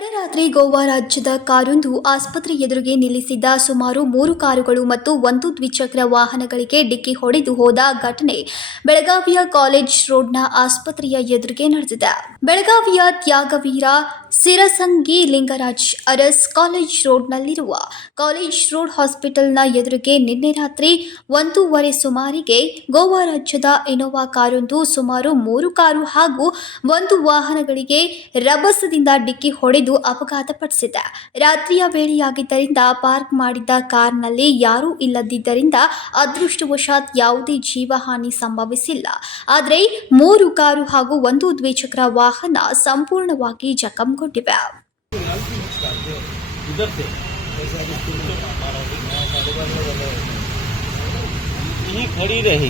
ತಡರಾತ್ರಿ ಗೋವಾ ರಾಜ್ಯದ ಕಾರೊಂದು ಆಸ್ಪತ್ರೆ ಎದುರಿಗೆ ನಿಲ್ಲಿಸಿದ್ದ ಸುಮಾರು ಮೂರು ಕಾರುಗಳು ಮತ್ತು ಒಂದು ದ್ವಿಚಕ್ರ ವಾಹನಗಳಿಗೆ ಡಿಕ್ಕಿ ಹೊಡೆದು ಹೋದ ಘಟನೆ ಬೆಳಗಾವಿಯ ಕಾಲೇಜ್ ರೋಡ್ನ ಆಸ್ಪತ್ರೆಯ ಎದುರಿಗೆ ನಡೆದಿದೆ. ಬೆಳಗಾವಿಯ ತ್ಯಾಗವೀರ ಸಿರಸಂಗಿ ಲಿಂಗರಾಜ್ ಅರಸ್ ಕಾಲೇಜ್ ರೋಡ್ನಲ್ಲಿರುವ ಕಾಲೇಜ್ ರೋಡ್ ಹಾಸ್ಪಿಟಲ್ನ ಎದುರಿಗೆ ನಿನ್ನೆ ರಾತ್ರಿ ಒಂದೂವರೆ ಸುಮಾರಿಗೆ ಗೋವಾ ರಾಜ್ಯದ ಇನೋವಾ ಕಾರೊಂದು ಸುಮಾರು ಮೂರು ಕಾರು ಹಾಗೂ ಒಂದು ವಾಹನಗಳಿಗೆ ರಭಸದಿಂದ ಡಿಕ್ಕಿ ಹೊಡೆದು ಅಪಘಾತಪಡಿಸಿದೆ ರಾತ್ರಿಯ ವೇಳೆಯಾಗಿದ್ದರಿಂದ ಪಾರ್ಕ್ ಮಾಡಿದ್ದ ಕಾರ್ನಲ್ಲಿ ಯಾರೂ ಇಲ್ಲದಿದ್ದರಿಂದ ಅದೃಷ್ಟವಶಾತ್ ಯಾವುದೇ ಜೀವಹಾನಿ ಸಂಭವಿಸಿಲ್ಲ ಆದರೆ ಮೂರು ಕಾರು ಹಾಗೂ ಒಂದು ದ್ವಿಚಕ್ರ ವಾಹನ ಸಂಪೂರ್ಣವಾಗಿ ಜಖಂಗೊಂಡಿವೆ इधर से यही खड़ी रही